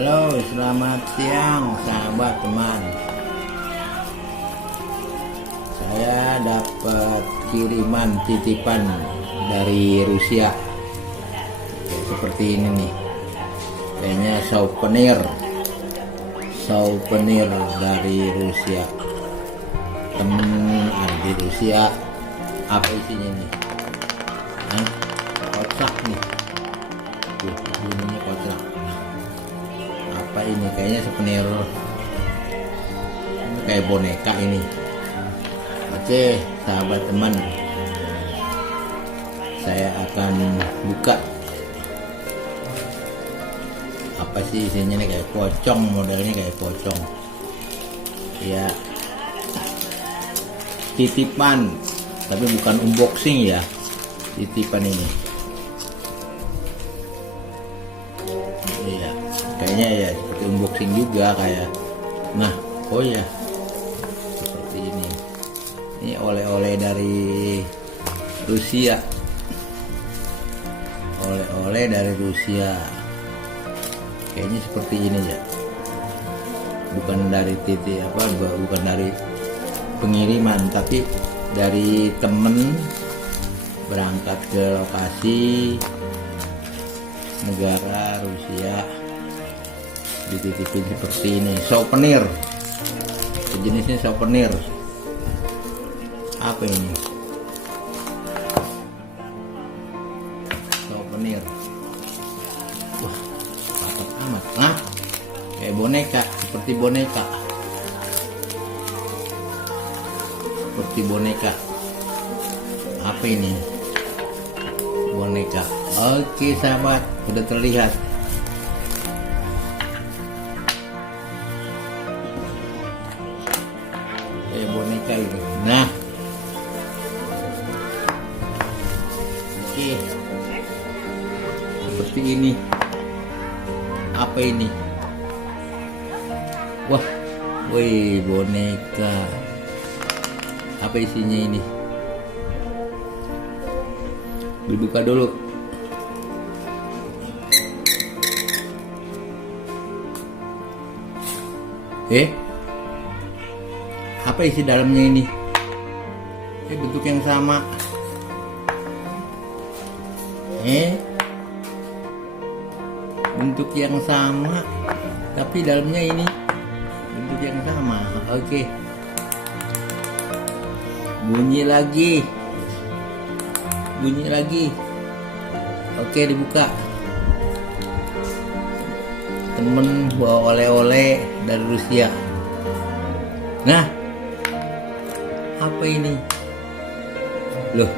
Halo, selamat siang sahabat teman. Saya dapat kiriman titipan dari Rusia. Seperti ini nih. Kayaknya souvenir dari Rusia. Temen di Rusia. Apa isinya nih? Kocak nih. Bunyinya kocak. Apa ini? Kayaknya souvenir, kayak boneka ini. Oke sahabat teman, saya akan buka. Apa sih isinya nih? Kayak pocong, modelnya kayak pocong ya, titipan tapi bukan unboxing ya, titipan ini. Iya, kayaknya ya seperti unboxing juga kayak. Nah, oh ya, seperti ini. Ini oleh-oleh dari Rusia. Oleh-oleh dari Rusia. Kayaknya seperti ini ya. Bukan dari bukan dari pengiriman, tapi dari temen berangkat ke lokasi negara Rusia, dititipin seperti ini. Souvenir, sejenisnya souvenir. Apa ini? Souvenir. Wah, padat amat. Nah, kayak boneka, seperti boneka. Seperti boneka. Apa ini? Boneka. Oke sahabat, sudah terlihat. Kayak boneka ini. Nah, oke, seperti ini. Apa ini? Wah, wih, boneka. Apa isinya ini? Dibuka dulu. Apa isi dalamnya ini? Bentuk yang sama. Bentuk yang sama, tapi dalamnya ini bentuk yang sama. Oke. Bunyi lagi. Oke, dibuka. Temen bawa oleh-oleh dari Rusia. Nah, apa ini? Loh,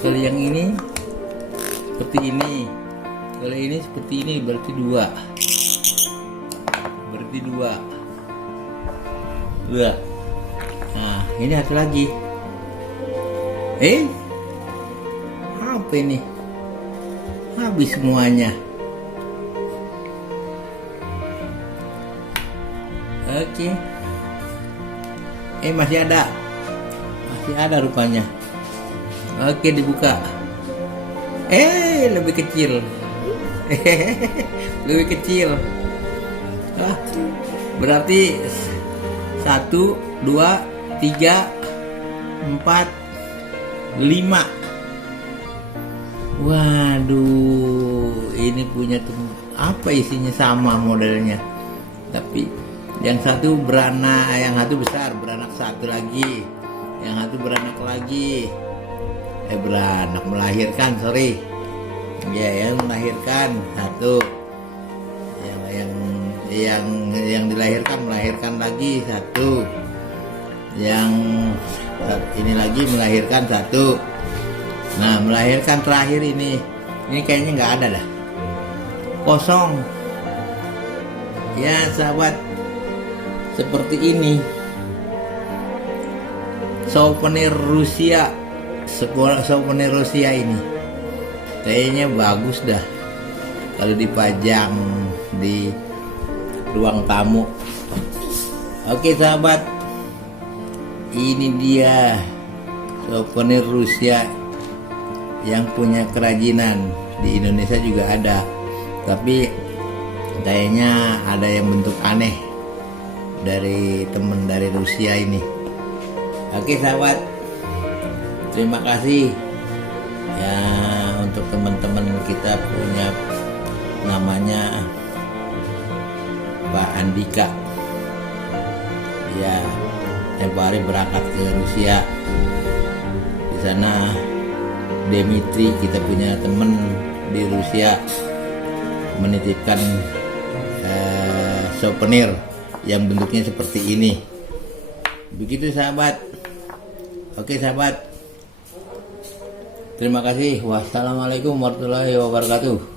kalau yang ini seperti ini, kalau ini seperti ini, berarti dua. Nah, ini satu lagi. Apa ini? Habis semuanya. Oke. Masih ada rupanya. Oke, dibuka. Lebih kecil. Lebih kecil. Berarti 1, 2, 3, 4, 5. Waduh, ini punya apa isinya sama modelnya, tapi yang satu beranak, yang satu besar, beranak satu lagi, yang satu beranak lagi, melahirkan, sorry ya, yang melahirkan satu, yang dilahirkan melahirkan lagi satu, yang ini lagi melahirkan satu. Nah, melahirkan terakhir ini kayaknya nggak ada dah, kosong ya sahabat. Seperti ini souvenir Rusia. Souvenir Rusia ini kayaknya bagus dah kalau dipajang di ruang tamu. Oke sahabat, ini dia souvenir Rusia yang punya kerajinan di Indonesia juga ada, tapi kayaknya ada yang bentuk aneh dari temen dari Rusia ini. Oke sahabat, terima kasih ya untuk teman-teman kita punya namanya Pak Andika ya, tiap hari berangkat ke Rusia. Di sana Dimitri, kita punya teman di Rusia, menitipkan souvenir yang bentuknya seperti ini. Begitu sahabat. Oke sahabat, terima kasih. Wassalamualaikum warahmatullahi wabarakatuh.